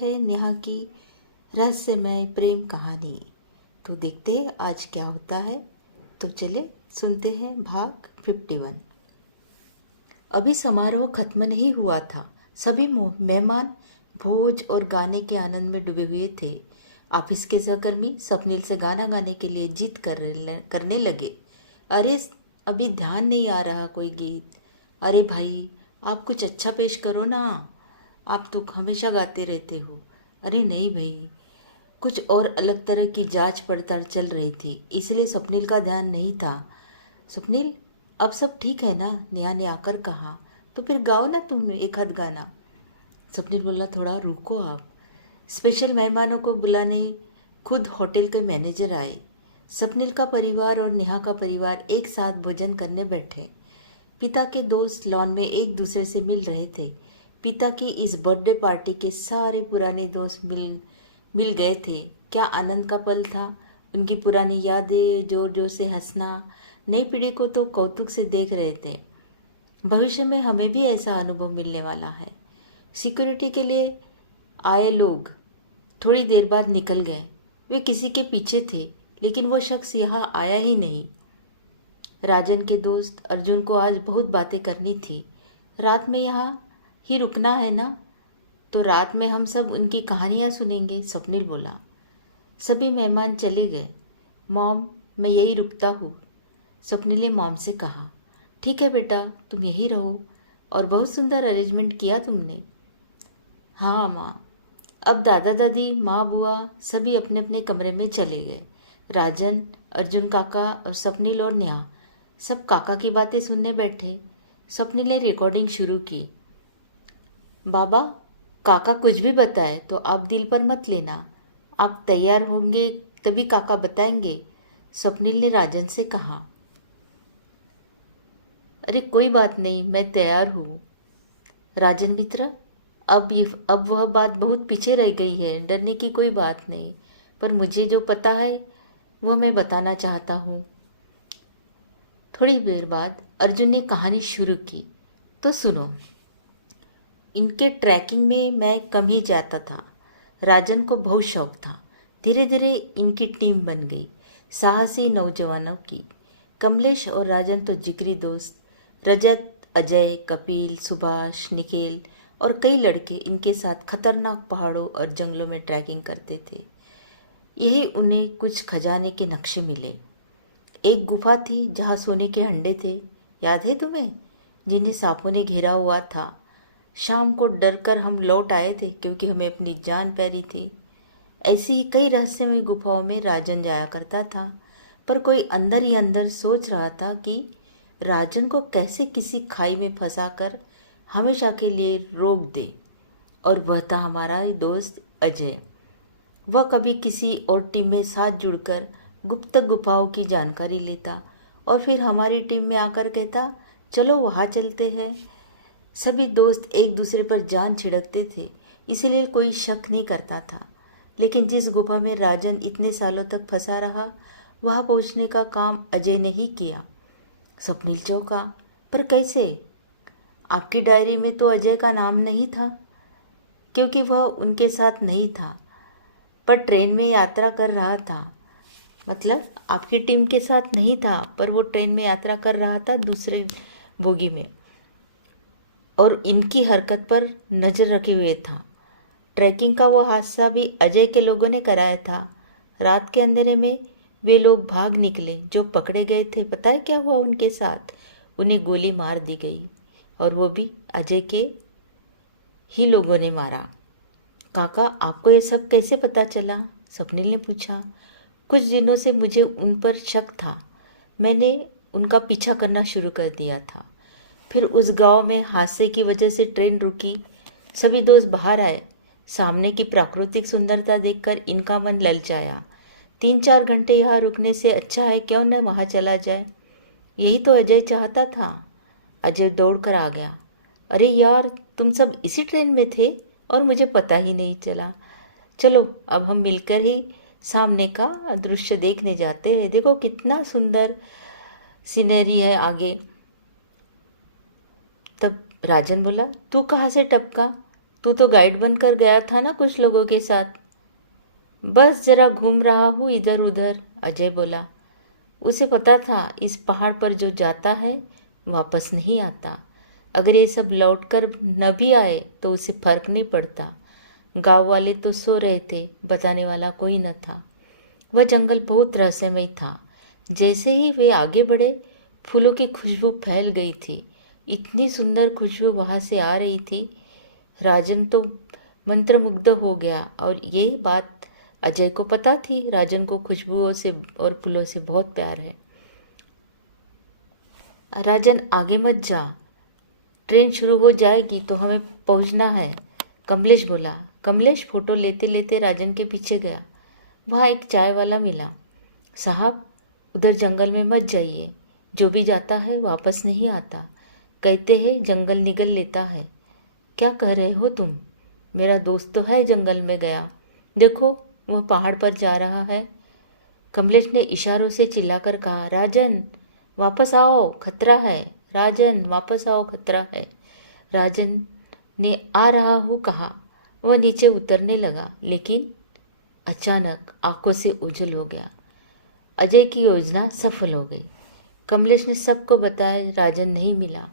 है नेहा की रहस्यमय प्रेम कहानी। तो देखते हैं आज क्या होता है। तो चले सुनते हैं भाग 51। अभी समारोह खत्म नहीं हुआ था। सभी मेहमान भोज और गाने के आनंद में डूबे हुए थे। ऑफिस के सहकर्मी स्वप्निल से गाना गाने के लिए जिद करने लगे। अरे अभी ध्यान नहीं आ रहा कोई गीत। अरे भाई, आप कुछ अच्छा पेश करो ना, आप तो हमेशा गाते रहते हो। अरे नहीं भाई, कुछ और अलग तरह की जांच पड़ताल चल रही थी, इसलिए स्वप्निल का ध्यान नहीं था। स्वप्निल, अब सब ठीक है ना? नेहा ने आकर कहा। तो फिर गाओ ना तुम एक आध गाना। स्वप्निल बोला, थोड़ा रुको आप। स्पेशल मेहमानों को बुलाने खुद होटल के मैनेजर आए। स्वप्निल का परिवार और नेहा का परिवार एक साथ भोजन करने बैठे। पिता के दोस्त लॉन में एक दूसरे से मिल रहे थे। पिता की इस बर्थडे पार्टी के सारे पुराने दोस्त मिल मिल गए थे। क्या आनंद का पल था। उनकी पुरानी यादें, जोर जोर से हंसना। नई पीढ़ी को तो कौतुक से देख रहे थे। भविष्य में हमें भी ऐसा अनुभव मिलने वाला है। सिक्योरिटी के लिए आए लोग थोड़ी देर बाद निकल गए। वे किसी के पीछे थे, लेकिन वो शख्स यहाँ आया ही नहीं। राजन के दोस्त अर्जुन को आज बहुत बातें करनी थी। रात में यहाँ ही रुकना है ना? तो रात में हम सब उनकी कहानियाँ सुनेंगे, स्वप्निल बोला। सभी मेहमान चले गए। मॉम, मैं यही रुकता हूँ, स्वप्निल ने मॉम से कहा। ठीक है बेटा, तुम यही रहो। और बहुत सुंदर अरेंजमेंट किया तुमने। हाँ माँ। अब दादा दादी, माँ, बुआ सभी अपने अपने कमरे में चले गए। राजन, अर्जुन काका और स्वप्निल और नेहा सब काका की बातें सुनने बैठे। स्वप्निल ने रिकॉर्डिंग शुरू की। बाबा, काका कुछ भी बताए तो आप दिल पर मत लेना। आप तैयार होंगे तभी काका बताएंगे, स्वप्निल ने राजन से कहा। अरे कोई बात नहीं, मैं तैयार हूँ। राजन मित्र, अब वह बात बहुत पीछे रह गई है, डरने की कोई बात नहीं। पर मुझे जो पता है वह मैं बताना चाहता हूँ। थोड़ी देर बाद अर्जुन ने कहानी शुरू की। तो सुनो। इनके ट्रैकिंग में मैं कम ही जाता था। राजन को बहुत शौक था। धीरे धीरे इनकी टीम बन गई, साहसी नौजवानों की। कमलेश और राजन तो जिगरी दोस्त। रजत, अजय, कपिल, सुभाष, निखिल और कई लड़के इनके साथ खतरनाक पहाड़ों और जंगलों में ट्रैकिंग करते थे। यही उन्हें कुछ खजाने के नक्शे मिले। एक गुफा थी जहाँ सोने के हंडे थे, याद है तुम्हें, जिन्हें सांपों ने घेरा हुआ था। शाम को डर कर हम लौट आए थे क्योंकि हमें अपनी जान प्यारी थी। ऐसी ही कई रहस्यमय गुफाओं में राजन जाया करता था, पर कोई अंदर ही अंदर सोच रहा था कि राजन को कैसे किसी खाई में फंसाकर हमेशा के लिए रोक दे। और वह था हमारा ही दोस्त अजय। वह कभी किसी और टीम में साथ जुड़कर गुप्त गुफाओं की जानकारी लेता और फिर हमारी टीम में आकर कहता, चलो वहाँ चलते हैं। सभी दोस्त एक दूसरे पर जान छिड़कते थे, इसलिए कोई शक नहीं करता था। लेकिन जिस गुफा में राजन इतने सालों तक फंसा रहा, वहां पहुंचने का काम अजय ने ही किया। स्वप्निल चौंका, पर कैसे? आपकी डायरी में तो अजय का नाम नहीं था, क्योंकि वह उनके साथ नहीं था, पर ट्रेन में यात्रा कर रहा था। मतलब आपकी टीम के साथ नहीं था, पर वो ट्रेन में यात्रा कर रहा था दूसरे बोगी में, और इनकी हरकत पर नजर रखे हुए था। ट्रैकिंग का वो हादसा भी अजय के लोगों ने कराया था। रात के अंधेरे में वे लोग भाग निकले जो पकड़े गए थे। पता है क्या हुआ उनके साथ? उन्हें गोली मार दी गई, और वो भी अजय के ही लोगों ने मारा। काका, आपको ये सब कैसे पता चला? स्वप्निल ने पूछा। कुछ दिनों से मुझे उन पर शक था। मैंने उनका पीछा करना शुरू कर दिया था। फिर उस गांव में हादसे की वजह से ट्रेन रुकी। सभी दोस्त बाहर आए। सामने की प्राकृतिक सुंदरता देखकर इनका मन ललचाया। 3-4 घंटे यहाँ रुकने से अच्छा है क्यों न वहाँ चला जाए। यही तो अजय चाहता था। अजय दौड़कर आ गया। अरे यार, तुम सब इसी ट्रेन में थे और मुझे पता ही नहीं चला। चलो अब हम मिलकर ही सामने का दृश्य देखने जाते हैं। देखो कितना सुंदर सीनरी है आगे। तब राजन बोला, तू कहाँ से टपका? तू तो गाइड बनकर गया था ना कुछ लोगों के साथ। बस जरा घूम रहा हूँ इधर उधर, अजय बोला। उसे पता था इस पहाड़ पर जो जाता है वापस नहीं आता। अगर ये सब लौटकर न भी आए तो उसे फर्क नहीं पड़ता। गांव वाले तो सो रहे थे, बताने वाला कोई न था। वह जंगल बहुत रहस्यमय था। जैसे ही वे आगे बढ़े, फूलों की खुशबू फैल गई थी। इतनी सुंदर खुशबू वहां से आ रही थी, राजन तो मंत्रमुग्ध हो गया। और ये बात अजय को पता थी, राजन को खुशबुओं से और फूलों से बहुत प्यार है। राजन आगे मत जा, ट्रेन शुरू हो जाएगी तो हमें पहुंचना है, कमलेश बोला। कमलेश फोटो लेते लेते राजन के पीछे गया। वहाँ एक चाय वाला मिला। साहब, उधर जंगल में मत जाइए, जो भी जाता है वापस नहीं आता। कहते हैं जंगल निगल लेता है। क्या कह रहे हो तुम? मेरा दोस्त तो है जंगल में गया, देखो वह पहाड़ पर जा रहा है। कमलेश ने इशारों से चिल्लाकर कहा, राजन वापस आओ, खतरा है। राजन वापस आओ, खतरा है। राजन ने आ रहा हूँ कहा। वह नीचे उतरने लगा, लेकिन अचानक आंखों से ओझल हो गया। अजय की योजना सफल हो गई। कमलेश ने सबको बताया, राजन नहीं मिला।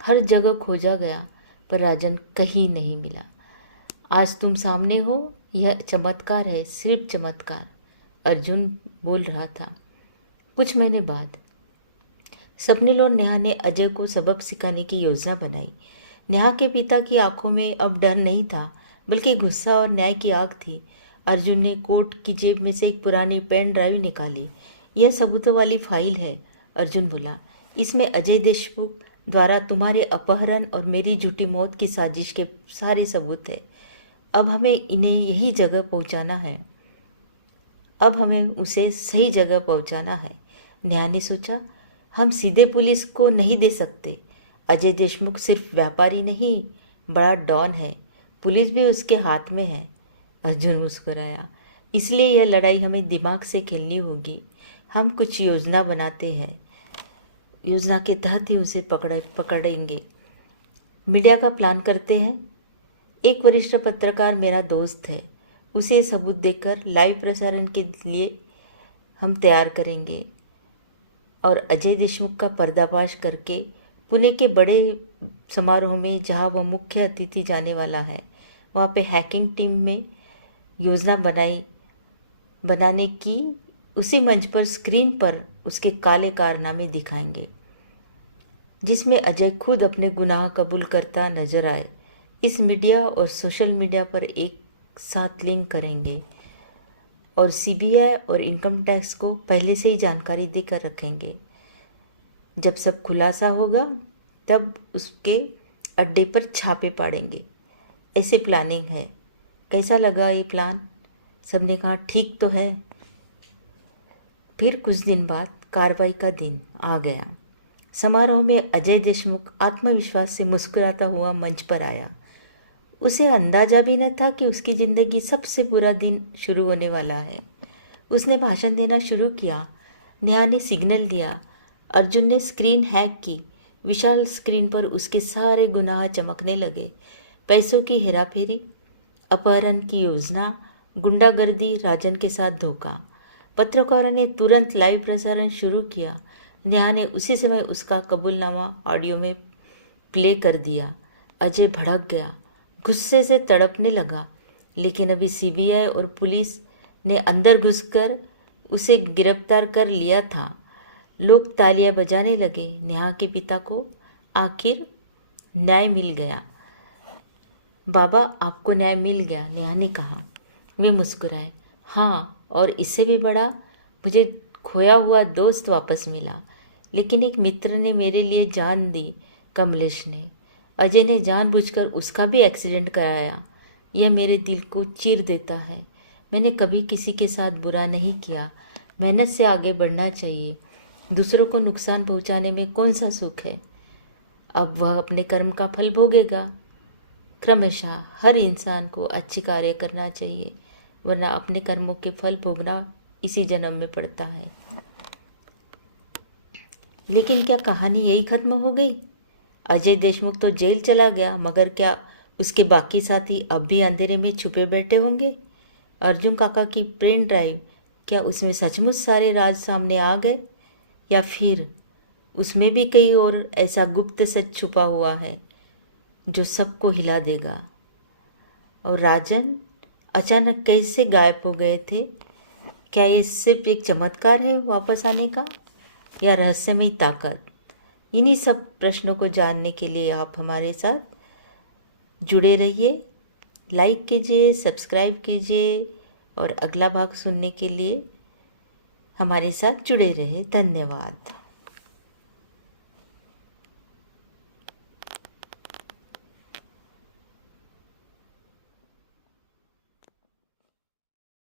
हर जगह खोजा गया पर राजन कहीं नहीं मिला। आज तुम सामने हो, यह चमत्कार है, सिर्फ चमत्कार, अर्जुन बोल रहा था। कुछ महीने बाद सपनील और नेहा ने अजय को सबक सिखाने की योजना बनाई। नेहा के पिता की आंखों में अब डर नहीं था, बल्कि गुस्सा और न्याय की आग थी। अर्जुन ने कोट की जेब में से एक पुरानी पेन ड्राइव निकाली। यह सबूतों वाली फाइल है, अर्जुन बोला। इसमें अजय देशमुख द्वारा तुम्हारे अपहरण और मेरी झूठी मौत की साजिश के सारे सबूत है। अब हमें इन्हें यही जगह पहुंचाना है। अब हमें उसे सही जगह पहुंचाना है। नेहा ने सोचा, हम सीधे पुलिस को नहीं दे सकते। अजय देशमुख सिर्फ व्यापारी नहीं, बड़ा डॉन है, पुलिस भी उसके हाथ में है। अर्जुन मुस्कुराया। इसलिए यह लड़ाई हमें दिमाग से खेलनी होगी। हम कुछ योजना बनाते हैं, योजना के तहत ही उसे पकड़ेंगे। मीडिया का प्लान करते हैं। एक वरिष्ठ पत्रकार मेरा दोस्त है, उसे सबूत देकर लाइव प्रसारण के लिए हम तैयार करेंगे और अजय देशमुख का पर्दाफाश करके पुणे के बड़े समारोह में, जहां वह मुख्य अतिथि जाने वाला है, वहां पे हैकिंग टीम में योजना बनाने की उसी मंच पर स्क्रीन पर उसके काले कारनामे दिखाएंगे, जिसमें अजय खुद अपने गुनाह कबूल करता नजर आए। इस मीडिया और सोशल मीडिया पर एक साथ लिंक करेंगे और सीबीआई और इनकम टैक्स को पहले से ही जानकारी देकर रखेंगे। जब सब खुलासा होगा तब उसके अड्डे पर छापे पड़ेंगे। ऐसे प्लानिंग है। कैसा लगा ये प्लान? सबने कहा ठीक तो है। फिर कुछ दिन बाद कार्रवाई का दिन आ गया। समारोह में अजय देशमुख आत्मविश्वास से मुस्कुराता हुआ मंच पर आया। उसे अंदाजा भी न था कि उसकी जिंदगी सबसे बुरा दिन शुरू होने वाला है। उसने भाषण देना शुरू किया। नेहा ने सिग्नल दिया। अर्जुन ने स्क्रीन हैक की। विशाल स्क्रीन पर उसके सारे गुनाह चमकने लगे। पैसों की हेराफेरी, अपहरण की योजना, गुंडागर्दी, राजन के साथ धोखा। पत्रकारों ने तुरंत लाइव प्रसारण शुरू किया। नेहा ने उसी समय उसका कबूलनामा ऑडियो में प्ले कर दिया। अजय भड़क गया, गुस्से से तड़पने लगा, लेकिन अभी सीबीआई और पुलिस ने अंदर घुसकर उसे गिरफ्तार कर लिया था। लोग तालियां बजाने लगे। नेहा के पिता को आखिर न्याय मिल गया। बाबा, आपको न्याय मिल गया, नेहा ने कहा। वे मुस्कुराए। हाँ, और इससे भी बड़ा, मुझे खोया हुआ दोस्त वापस मिला। लेकिन एक मित्र ने मेरे लिए जान दी, कमलेश ने। अजय ने जानबूझकर उसका भी एक्सीडेंट कराया। यह मेरे दिल को चीर देता है। मैंने कभी किसी के साथ बुरा नहीं किया। मेहनत से आगे बढ़ना चाहिए। दूसरों को नुकसान पहुंचाने में कौन सा सुख है? अब वह अपने कर्म का फल भोगेगा। क्रमशः हर इंसान को अच्छे कार्य करना चाहिए, वरना अपने कर्मों के फल भोगना इसी जन्म में पड़ता है। लेकिन क्या कहानी यही खत्म हो गई? अजय देशमुख तो जेल चला गया, मगर क्या उसके बाकी साथी अब भी अंधेरे में छुपे बैठे होंगे। अर्जुन काका की पेन ड्राइव, क्या उसमें सचमुच सारे राज सामने आ गए, या फिर उसमें भी कहीं और ऐसा गुप्त सच छुपा हुआ है जो सबको हिला देगा। और राजन अचानक कैसे गायब हो गए थे? क्या ये सिर्फ एक चमत्कार है वापस आने का, या रहस्यमयी ताकत? इन्हीं सब प्रश्नों को जानने के लिए आप हमारे साथ जुड़े रहिए। लाइक कीजिए, सब्सक्राइब कीजिए और अगला भाग सुनने के लिए हमारे साथ जुड़े रहे। धन्यवाद।